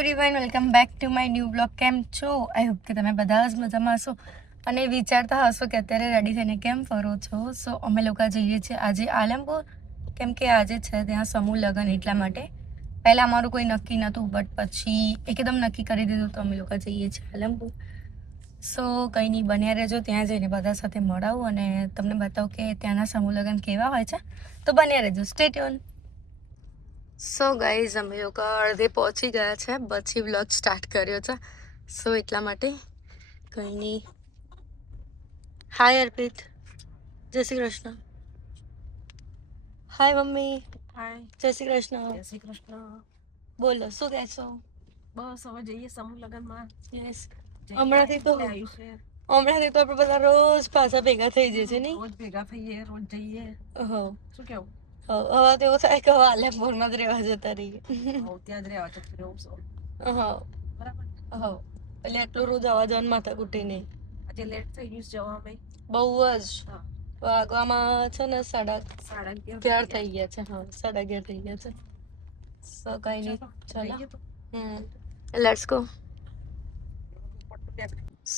Everyone, welcome back to my new blog. કેમ છો? I hope કે તમે બધા જ મજામાં હશો અને વિચારતા હશો કે અત્યારે રેડી થઈને કેમ ફરો છો. સો અમે લોકો જઈએ છીએ આજે આલમપુર, કેમ કે આજે છે ત્યાં સમૂહ લગ્ન. એટલા માટે પહેલાં અમારું કોઈ નક્કી નહોતું, બટ પછી એકદમ નક્કી કરી દીધું તો અમે લોકો જઈએ છીએ આલમપુર. સો કંઈ નહીં, બન્યા રહેજો, ત્યાં જઈને બધા સાથે મળાવું અને તમને બતાવું કે ત્યાંના સમૂહ લગ્ન કેવા હોય છે. તો બન્યા રહેજો, સ્ટે ટ્યુન. સો ગાઈઝ, અમે લોકો અડધે પહોંચી ગયા છે, પછી વ્લોગ સ્ટાર્ટ કર્યો છે. સો એટલા માટે કંઈ નહીં. હાય અર્પિત, જય શ્રી કૃષ્ણ. Hi mummy. હાય, જય શ્રી કૃષ્ણ. જય શ્રી કૃષ્ણ. બોલો, શું કહેશો? બસ હવે જઈએ સમૂહ લગ્નમાં. યસ, જઈને હમણાંથી તો આવ્યું છે. આપણે બધા રોજ પાછા ભેગા થઈ જઈએ છીએ, નહીં? રોજ ભેગા થઈએ, રોજ જઈએ. હો શું કેવું? હવે તો એવું થાય કે હવે આલમપુરમાં જ રહેવા જતા રહીએ. ત્યાં જ રહેવા જતું રહેવું છે. હા બરાબર. હા, એટલે એટલું રોજ આવવા જવાનું માથા કૂટે નહીં. આજે લેટ થઈ ગયું છે જવા અમે. બહુ જ વાગવામાં છે ને 11:30 થઈ ગયા છે. હા, 11:30 થઈ ગયા છે. સો કઈ નહીં, ચલો લેટ્સ ગો.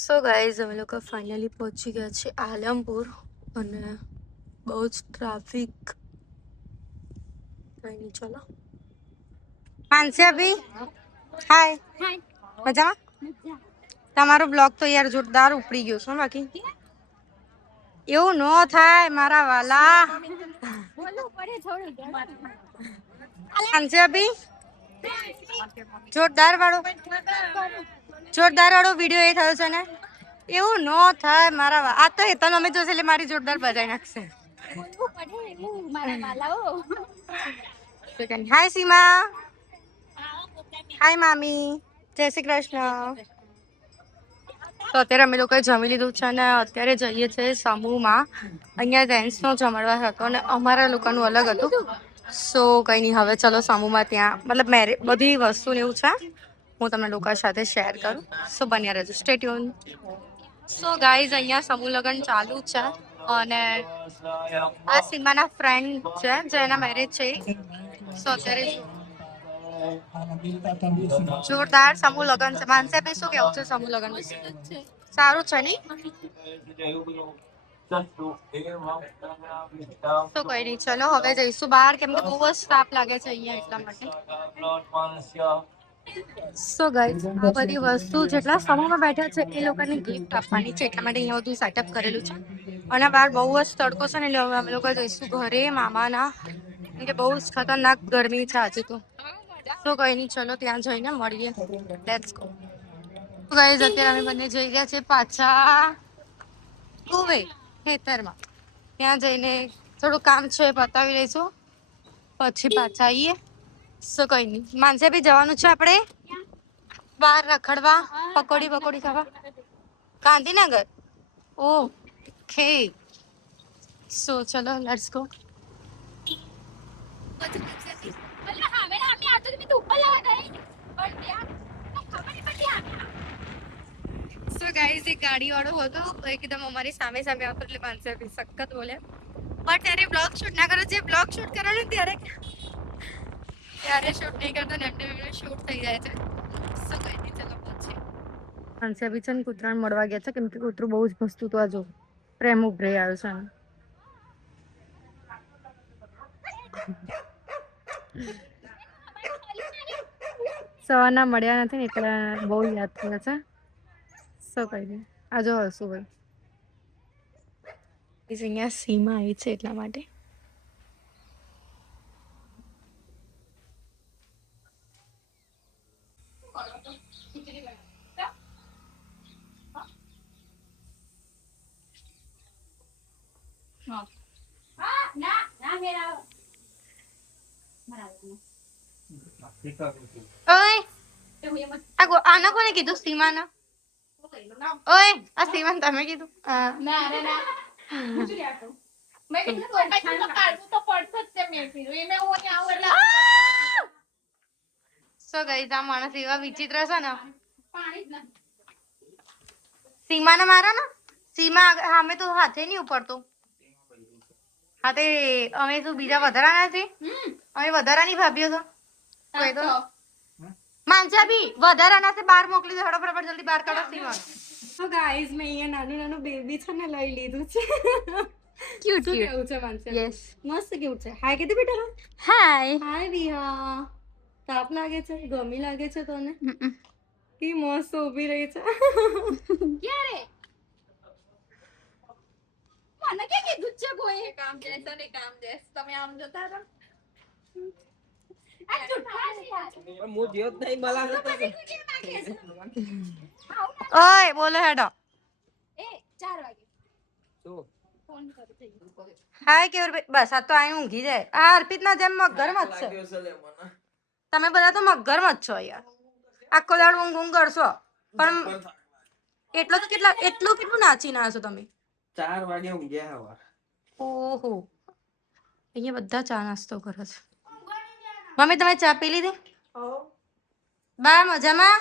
સો ગાઈઝ, અમે લોકો ફાઇનલી પહોંચી ગયા છે આલમપુર અને બહુ જ ટ્રાફિક. કઈ નહીં, ચલો. માનસી અભી, હાય. મજામાં? તમારો બ્લોગ તો યાર જોરદાર ઉપડી ગયો છે. બાકી એવું ન થાય મારા વાલા. માનસી અભી, જોરદાર વાળો વિડીયો એ થયો છે ને. એવું ન થાય મારા આ તો હેતલ અમે જોશે એટલે મારી જોરદાર બજાઈ નાખશે. હાય સીમા. હાય મામી, જય શ્રી કૃષ્ણ. તો અત્યારે અમે લોકોએ જમી લીધું છે અને અત્યારે જઈએ છીએ સમૂહમાં. અહીંયા જેન્ટ્સનો જમણવાર હતો અને અમારા લોકોનું અલગ હતું. સો કંઈ નહીં, હવે ચલો સમૂહમાં ત્યાં મતલબ બધી વસ્તુ ને એવું છે, હું તમને લોકો સાથે શેર કરું. સો બન્યા રહેજો, સ્ટે ટ્યુન. સો ગાઈઝ, અહીંયા સમૂહ લગ્ન ચાલુ છે અને આ સીમાના ફ્રેન્ડ છે જેના મેરેજ છે. સો અત્યારે જોરદાર સમૂહ લગ્ન છે. માનસે ભાઈ શું કેવું છે સમૂહ લગ્ન વિશે? સારું છે નહીં? તો કઈ નહીં, ચલો હવે જઈશું બહાર, કેમ કે બહુ જ તાપ લાગે છે અહીંયા, એટલા માટે. સો ગાઈઝ, આ બધી વસ્તુ જેટલા સમૂહમાં બેઠા છે એ લોકોને ગિફ્ટ આપવાની છે, એટલા માટે અહીંયા બધું સેટઅપ કરેલું છે. અને બહાર બહુ જ તડકો છે ને, એટલે હવે અમે લોકો જઈશું ઘરે મામાના, કેમ કે બહુ જ ખતરનાક ગરમી છે આજે તો. તો કઈ નહીં, ચલો ત્યાં જઈને મળીએ. Let's go. ગાઈઝ, અત્યારે અમે બંને જઈ ગયા છે પાછા કુવે ખેતરમાં. ત્યાં જઈને થોડું કામ છે પતાવી લઈશું, પછી પાછા આવીએ. સો કઈ નહીં, માનસે બી જવાનું છે આપણે બહાર રખડવા, પકોડી ખાવા ગાંધીનગર. ઓકે, સો ચલો લેટ્સ ગો. સો ગાઈઝ, એક ગાડીવાળો હતો એકદમ અમારી સામે આવતો, એટલે માનસે બી સખત બોલ્યા. બટ ત્યારે બ્લોગ શૂટ ના કરો, જે બ્લોગ શૂટ કરવાનું ત્યારે શૂટ નહીં કરતો ને, એમને શૂટ થઈ જાય છે. સો કઈ નહીં, ચલો પછી માનસે બી છે ને કૂતરાને મળવા ગયા છે, કેમ કે કૂતરું બહુ જ ભસતું હતું. આ જો પ્રેમ ઉભરાઈ આવ્યો છે. સવારના મળ્યા નથી ને એટલે બહુ યાદ કરે છે. શું કઈ નહીં, આ જો હશું ભાઈ અહીંયા સીમા આવી છે એટલા માટે. આના કોને કીધું? સીમાના. ઓય, આ સીમાન તમે કીધું? સો ગાઈઝ, આ માણસ એવા વિચિત્ર છે ને. સીમાને મારો ને, સીમા સામે તો હાથે નહીં ઉપડતો. હા તે અમે શું બીજા વધારાના છે? અમે વધારાની ભાભીઓ તો માંચા બી વધારાના છે બહાર મોકલી દો ફટાફટ જલ્દી બહાર કાઢો સીવાનું તો ગાઈસ મેં અહીંયા નાનું બેબી છે ને લઈ લીધું છે ક્યુટ શું કેવું છે માંચા યસ મસ્ત ક્યુટ છે હાય કીધું બેટા હાય હાય રિયા તાપ લાગે છે ગમી લાગે છે તને કે મસ્ત ઊભી રહી છે ક્યારે મને કે કીધું છે કોઈ કામ જૈસા ને કામ જૈસ તમે આમ જતા રહો આ ચૂઠા મુ જ્યોત નહીં મલા ઓય બોલો હેડો એ 4 વાગે તો ફોન કરી થઈ હાય કેવર બસ આ તો આઈ ઊંઘી જાય આ અર્પિતના જેમ મગરમાં જ છે તમે બધા તો મગરમાં જ છો યાર આખો દાડ ઊંઘ કરશો પણ એટલું નાચી ના છો તમે 4 વાગે ઊંઘ્યા હવા ઓહો અહીંયા બધા ચા નાસ્તો કરે છે મમ્મી તમે ચા પી લીધી બા મજામાં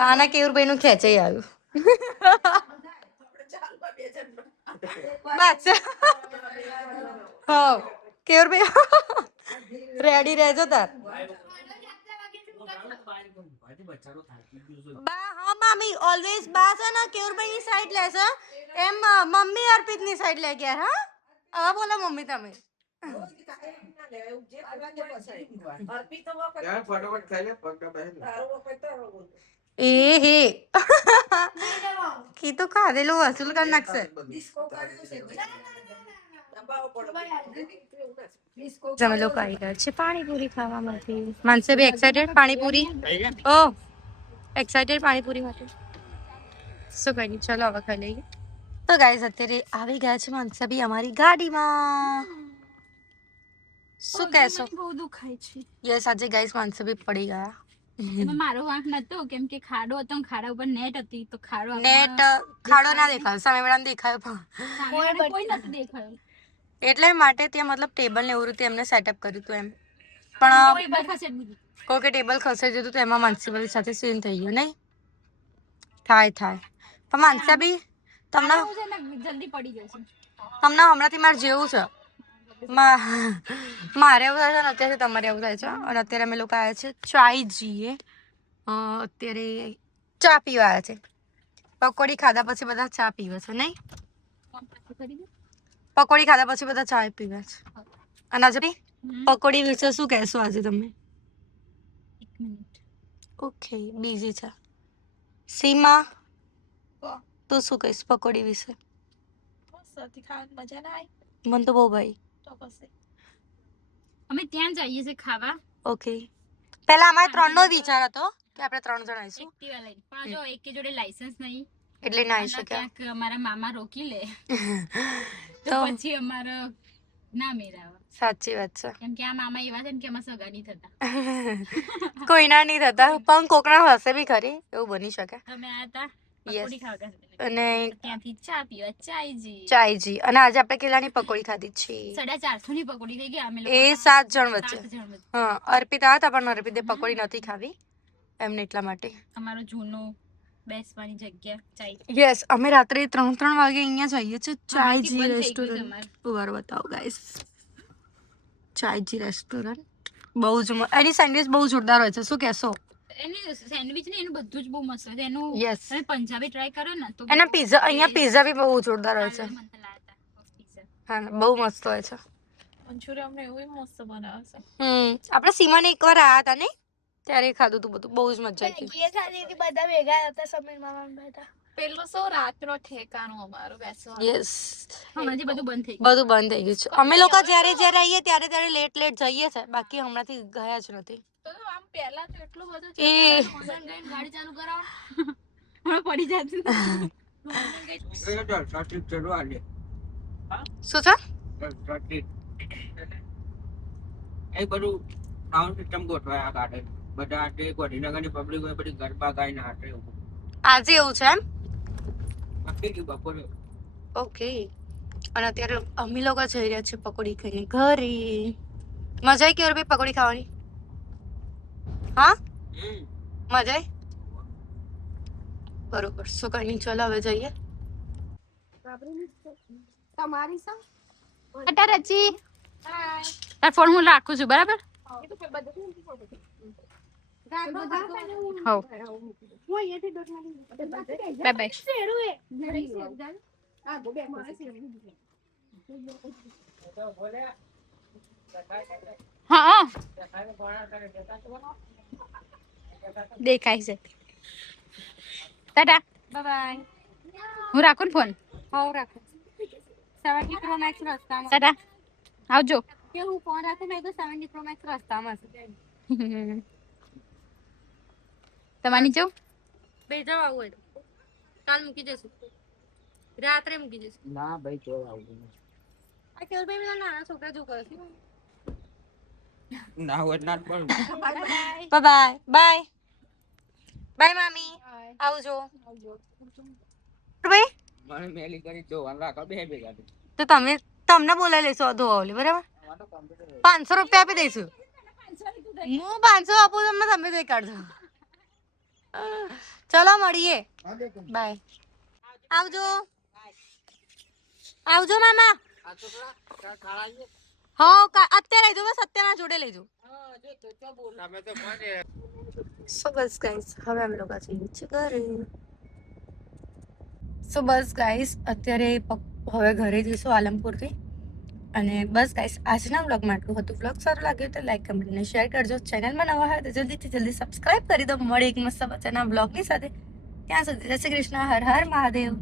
બાના કેવુરભાઈ નું ખેંચાઈ આવ્યું હા કેવુરભાઈ રેડી રહેજો તાર બા હા મામી ઓલવેઝ બા છે ને કેવુરભાઈ ની સાઈડ લેશે એમ મમ્મી અર્પિત ની સાઈડ લે ગયા હા હવે બોલો મમ્મી તમે યાર ફટાફટ ખાઈ લે પગડા પહેર એ હે કી તો ખાધેલું વસૂલ કરી નાખશે તમે લોકો આવી ગયા છે પાણીપુરી ખાવા માટે માનસે બી એક્સાઇટેડ પાણીપુરી ઓ એક્સાઇટેડ પાણીપુરી માટે શું કઈ નહીં ચલો હવે ખાઈ લઈએ તો ગાઈઝ અત્યારે આવી ગયા છે માનસે બી અમારી ગાડીમાં શું કહેશો બહુ દુખાય છે યસ આજે ગાઈઝ માનસે બી પડી ગયા એમાં મારો વાંક નતો કેમ કે ખાડો હતો ને ખાડા ઉપર નેટ હતી તો ખાડો નેટ ખાડો ના દેખાયો સામે વાળાને દેખાયો પણ સામેવાળાને કોઈ નતું દેખાયું એટલે માટે ત્યાં મતલબ ટેબલ ને એવું રીતે એમને સેટઅપ કર્યું હતું એમ પણ કોઈ બર ખસે દીધી કોઈ કે ટેબલ ખસાઈ જતું તો એમાં માનસીભાઈ સાથે સીન થઈ ગયું નહીં થાય પણ માનસા બી તમને આવું છે ને જલ્દી પડી જશે હમણાંથી મારે જેવું છે મારે એવું થાય છે ને અત્યારે તમારે એવું થાય છે અને અત્યારે અમે લોકો આવ્યા છે ચાય જીએ અત્યારે ચા પીવા આવ્યા છે પકોડી ખાધા પછી બધા ચા પીવે છે નહીં પકોડી ખાધા પછી બધા ચા પીવે છે અને આજે બી પકોડી વિશે શું કહેશો આજે તમે ઓકે બીઝી છે સીમા તું શું કહીશ પકોડી વિશે મજા ના આવી મને તો બહુ ભાઈ તો પછી અમે ત્યાં જઈએ છે ખાવા ઓકે પહેલા અમારે 3 નો વિચાર હતો કે આપણે 3 જણ આવીશું એક્ટિવા લઈને પણ જો એક જોડે લાયસન્સ નહીં એટલે ના આવી અને શક્યા ક્યાંક અમારા મામા રોકી લે તો તો પછી અમારો ના મેરાવ સાચી વાત છે કેમ કે આ મામા એવા છે ને કે અમારા સગા નહીં થતા કોઈના નહીં થતા પણ કોકના હશે બી ખરી એવું બની શકે અમે આયા હતા Yes. પકોડી ખાવા ગયા અને ત્યાંથી ચા પીવા ચાયજી ચાયજી અને આજે આપણે કેટલાની પકોડી ખાધી છે 450 ની પકોડી થઈ ગઈ અમે એ 7 જણ વચ્ચે 7 જણ વચ્ચે. હા અર્પિતા હતા પણ અર્પિતે પકોડી નથી ખાવી એમને એટલા માટે અમારો જૂનો બેસવાની જગ્યા ચાય યસ અમે રાત્રે 3 વાગે અહીંયા જઈએ છીએ ચાયજી બંધ થઈ ગયું છે રેસ્ટોરન્ટ અમારે. ઉભા બતાવો ગાઈસ ચાયજી રેસ્ટોરન્ટ બહુ જ એની સેન્ડવિચ બહુ જોરદાર હોય છે શું કહેશો એની સેન્ડવિચ ને એનું બધું જ બહુ મસ્ત છે એનું યસ તમે પંજાબી ટ્રાય કરો ને તો એના પિઝા અહીંયા પિઝા બી બહુ જોરદાર હોય છે મને તો લાયા હતા pizza. હા બહુ મસ્ત હોય છે મંચુરિયન અમને એવું મસ્ત બનાવે છે આપણે સીમાને એકવાર આયા હતા ને ત્યારે ખાધું હતું બધું બહુ જ મજા આવી બધા ભેગા હતા સમીર મામા બધા પેલો સો રાતનો ઠેકાણું અમારું બેસવાનું યસ હમણાંથી બધું બંધ થઈ બધું બંધ થઈ ગયું છે અમે લોકો જ્યારે આવીએ ત્યારે લેટ જઈએ છે બાકી હમણાંથી ગયા જ નથી તો આમ પહેલા તો એટલું બધું એ ગયું ગાડી ચાલુ કરાવો હમણાં પડી જતું ટ્રાફિક ચડવા લે શું છે ટ્રાફિક એ બધું સાઉન્ડ સિસ્ટમ ગોઠવાયા કાઢે બધા આટે ગાંધીનગરની પબ્લિક હોય બધી ગરબા ગાઈને આટે એવું આજે એવું છે એમ આખી ગયું બપોરે ઓકે અને અત્યારે અમે લોકો જઈ રહ્યા છીએ પકોડી ખાઈને ઘરે મજા આવી કે ભાઈ પકોડી ખાવાની હા મજા આવી બરોબર શું કઈ નહીં ચલો હવે જઈએ તમારી સા અટા રચી તાર ફોન હું રાખું છું બરાબર બાય બાય. હા દેખાય છે. ટાટા. બાય. હું રાખું ને ફોન. હા રાખો 70 Pro Max રસ્તામાં ટાટા આવજો. કે હું ફોન રાખું મેં તો 70 Pro Max રસ્તામાં છે. તમારે નીચે બે જવા આવું હોય તો કાલ મૂકી જશું રાત્રે મૂકી જશું. ના ભાઈ જો આવું આ કેવલભાઈ બધા નાના છોકરા જો કરે છે. ના હોય ના પણ બાય બાય બાય મામી આવજો. ભાઈ મને મેલી કરી જોવાનું રાખો બે ભેગા તો તમને બોલાવી લઈશું ધોવાલી બરાબર 500 રૂપિયા આપી દઈશું. હું 500 આપું તમને તમે દઈ કાઢજો. ચલો મળીએ બાય. આવજો આવજો મામા. હા અત્યારે લેજો બસ અત્યારના જોડે લેજો. સો બસ ગાઈસ હવે અમે લોકો જઈએ છીએ ઘરે. સો બસ ગાઈસ અત્યારે હવે ઘરે જઈશું આલમપુરથી. અને બસ ગાઈસ આજના વ્લોગમાં આટલું હતું. વ્લોગ સારો લાગ્યો તો લાઈક કમેન્ટ અને શેર કરજો. ચેનલમાં નવા હોય તો જલ્દીથી જલ્દી સબસ્ક્રાઇબ કરી દો. મળે એક મસ્ત બચ્ચાના વ્લોગની સાથે. ત્યાં સુધી જય શ્રી કૃષ્ણ. હર હર મહાદેવ.